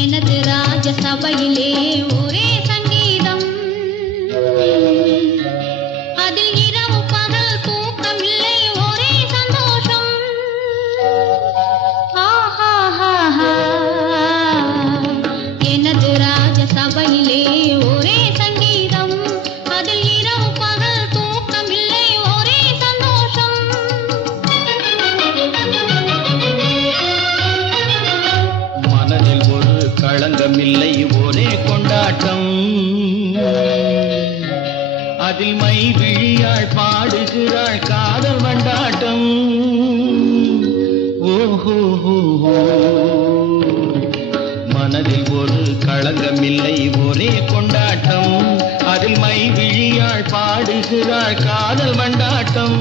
எனது ராஜசபையிலே ஒரே சங்கீதம், அதில் இரவு பகல் தூக்கமில்லை, ஒரே சந்தோஷம். ஆஹாஹாஹா. எனது ராஜசபையிலே ஒரே சங்கீதம், அதில் இரவு பகல் தூக்கமில்லை, ஒரே சந்தோஷம். மனதில் ஒரு களங்கமில்லை, ஒரே கொண்டாட்டம். அதில் மை விழியாள் பாடுகிறாள் காதல் வண்டாட்டம். ஓஹோ, மனதில் ஒரு களங்கமில்லை, ஒரே கொண்டாட்டம். அதில் மை விழியாள் பாடுகிறாள் காதல் வண்டாட்டம்.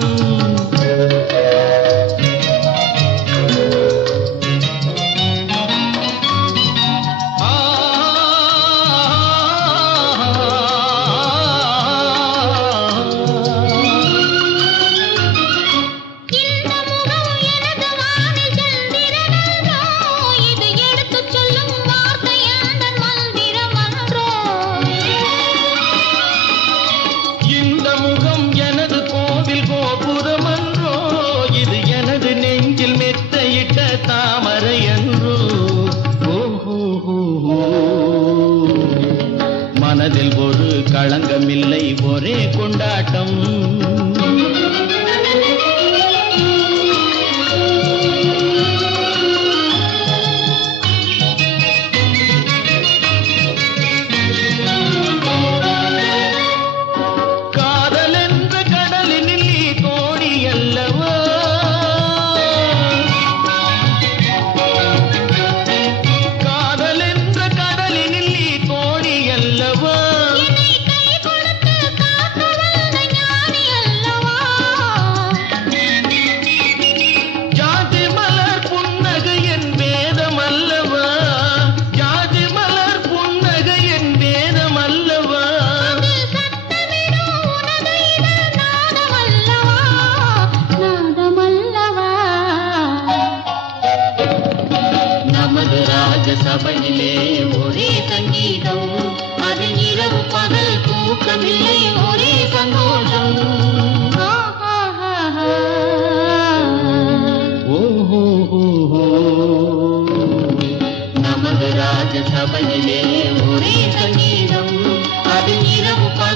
தாமரை என்றோ. மனதில் ஒரு களங்கமில்லை, ஒரே கொண்டாட்டம். காதல் என்ற கடலினில் நீ தோணி அல்லவா, நமது ராஜசபையிலே ஒரே சங்கீதம், அதில் இரவு பகல் தூக்கமில்லை, ஒரே சந்தோஷம். நமது ராஜசபையிலே ஒரே சங்கீதம், அதில் இரவு பகல்